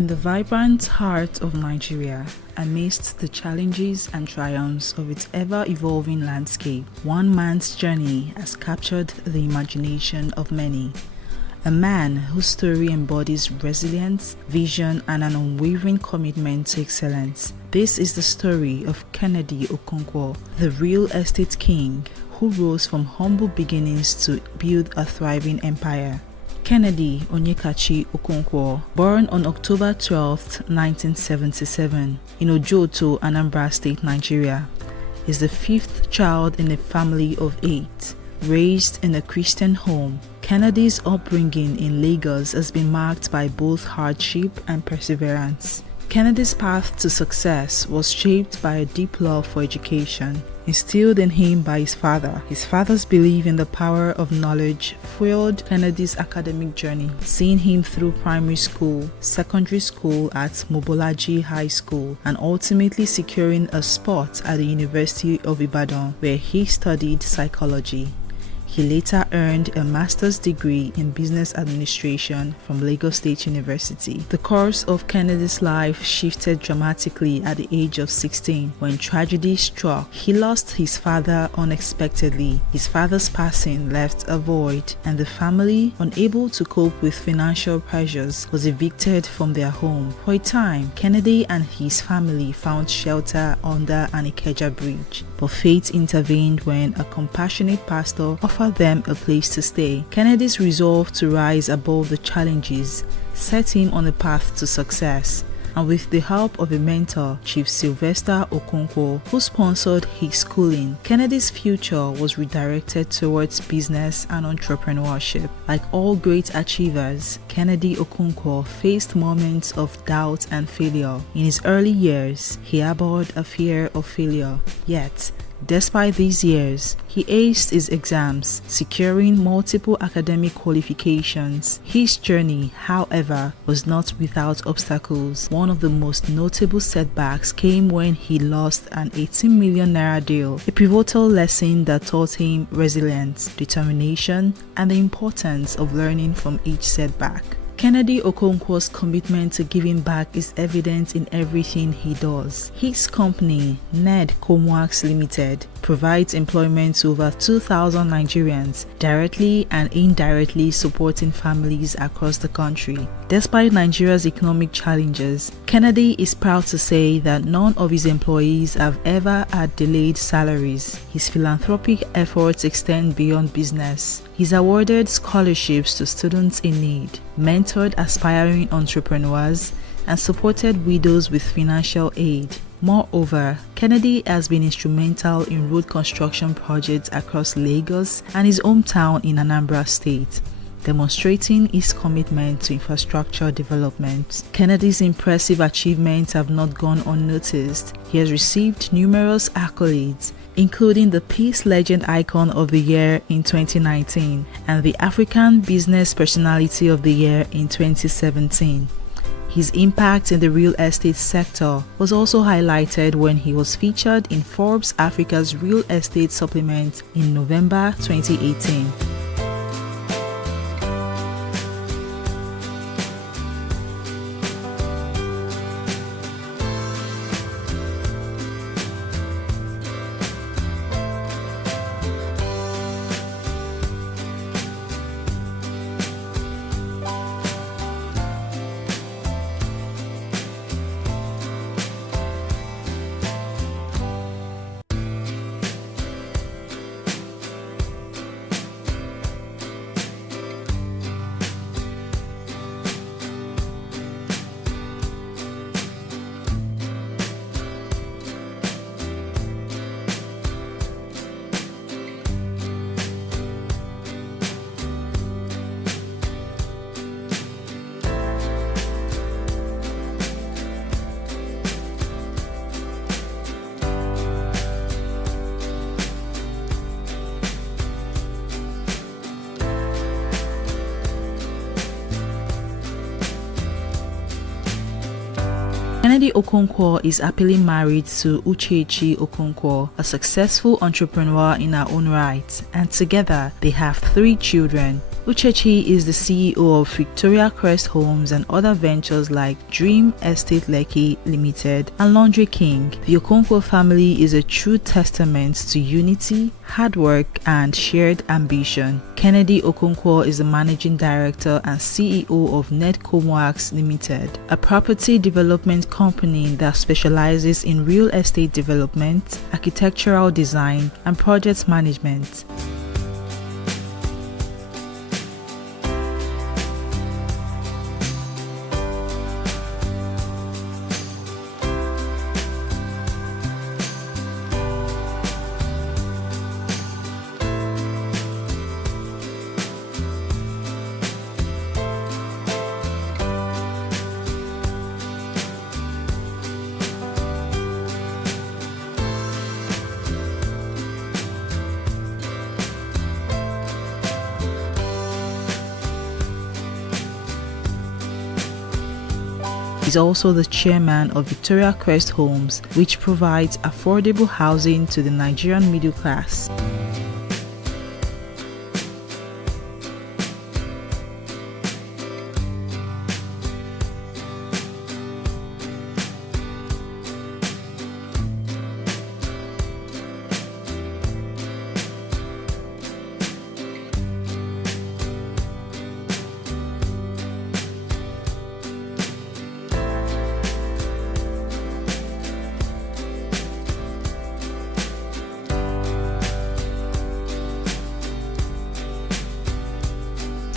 In the vibrant heart of Nigeria, amidst the challenges and triumphs of its ever-evolving landscape, one man's journey has captured the imagination of many. A man whose story embodies resilience, vision, and an unwavering commitment to excellence. This is the story of Kennedy Okonkwo, the real estate king who rose from humble beginnings to build a thriving empire. Kennedy Onyekachi Okonkwo, born on October 12, 1977, in Ojoto, Anambra State, Nigeria, is the fifth child in a family of 8. Raised in a Christian home, Kennedy's upbringing in Lagos has been marked by both hardship and perseverance. Kennedy's path to success was shaped by a deep love for education, instilled in him by his father. His father's belief in the power of knowledge fueled Kennedy's academic journey, seeing him through primary school, secondary school at Mobolaji High School, and ultimately securing a spot at the University of Ibadan, where he studied psychology. He later earned a master's degree in business administration from Lagos State University. The course of Kennedy's life shifted dramatically at the age of 16 when tragedy struck. He lost his father unexpectedly. His father's passing left a void, and the family, unable to cope with financial pressures, was evicted from their home. For a time, Kennedy and his family found shelter under an Ikeja bridge, but fate intervened when a compassionate pastor offered them a place to stay. Kennedy's resolve to rise above the challenges set him on a path to success, and with the help of a mentor, Chief Sylvester Okonkwo, who sponsored his schooling, Kennedy's future was redirected towards business and entrepreneurship. Like all great achievers, Kennedy Okonkwo faced moments of doubt and failure. In his early years, he harbored a fear of failure. Yet, despite these years, he aced his exams, securing multiple academic qualifications. His journey, however, was not without obstacles. One of the most notable setbacks came when he lost an 18 million naira deal, a pivotal lesson that taught him resilience, determination, and the importance of learning from each setback. Kennedy Okonkwo's commitment to giving back is evident in everything he does. His company, Nedcomoaks Limited, provides employment to over 2,000 Nigerians, directly and indirectly supporting families across the country. Despite Nigeria's economic challenges, Kennedy is proud to say that none of his employees have ever had delayed salaries. His philanthropic efforts extend beyond business. He's awarded scholarships to students in need, mentored aspiring entrepreneurs, and supported widows with financial aid. Moreover, Kennedy has been instrumental in road construction projects across Lagos and his hometown in Anambra State, demonstrating his commitment to infrastructure development. Kennedy's impressive achievements have not gone unnoticed. He has received numerous accolades, including the Peace Legend Icon of the Year in 2019 and the African Business Personality of the Year in 2017. His impact in the real estate sector was also highlighted when he was featured in Forbes Africa's Real Estate Supplement in November 2018. Kennedy Okonkwo is happily married to Uchechi Okonkwo, a successful entrepreneur in her own right, and together they have 3 children. Uchechi is the CEO of Victoria Crest Homes and other ventures like Dream Estate Lekki Limited and Laundry King. The Okonkwo family is a true testament to unity, hard work, and shared ambition. Kennedy Okonkwo is the managing director and CEO of Nedcomoaks Limited, a property development company that specializes in real estate development, architectural design, and project management. He's also the chairman of Victoria Crest Homes, which provides affordable housing to the Nigerian middle class.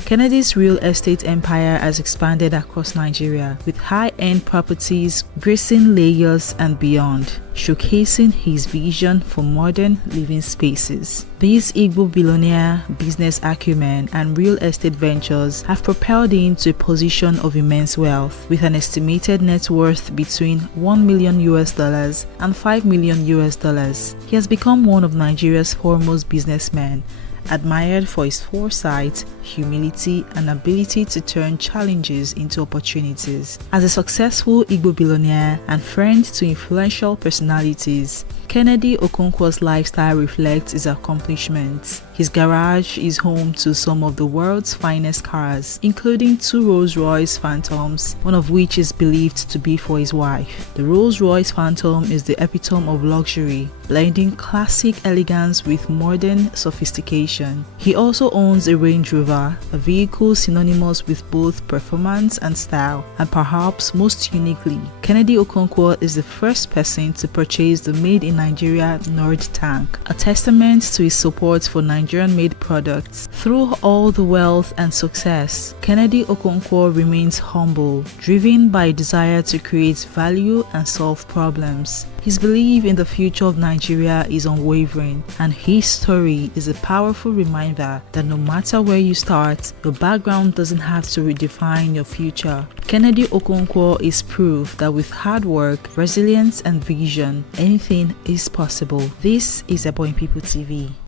Kennedy's real estate empire has expanded across Nigeria, with high-end properties gracing Lagos and beyond, showcasing his vision for modern living spaces. These Igbo Billionaire business acumen and real estate ventures have propelled him to a position of immense wealth, with an estimated net worth between $1 million and $5 million. He has become one of Nigeria's foremost businessmen, admired for his foresight, humility, and ability to turn challenges into opportunities. As a successful Igbo billionaire and friend to influential personalities, Kennedy Okonkwo's lifestyle reflects his accomplishments. His garage is home to some of the world's finest cars, including 2 Rolls-Royce Phantoms, one of which is believed to be for his wife. The Rolls-Royce Phantom is the epitome of luxury, blending classic elegance with modern sophistication. He also owns a Range Rover, a vehicle synonymous with both performance and style, and perhaps most uniquely, Kennedy Okonkwo is the first person to purchase the made in Nigeria Nord tank, a testament to his support for Nigerian-made products. Through all the wealth and success, Kennedy Okonkwo remains humble, driven by a desire to create value and solve problems. His belief in the future of Nigeria is unwavering, and his story is a powerful reminder that no matter where you start, your background doesn't have to redefine your future. Kennedy Okonkwo is proof that with hard work, resilience, and vision, anything is possible. This is Ebonyi People TV.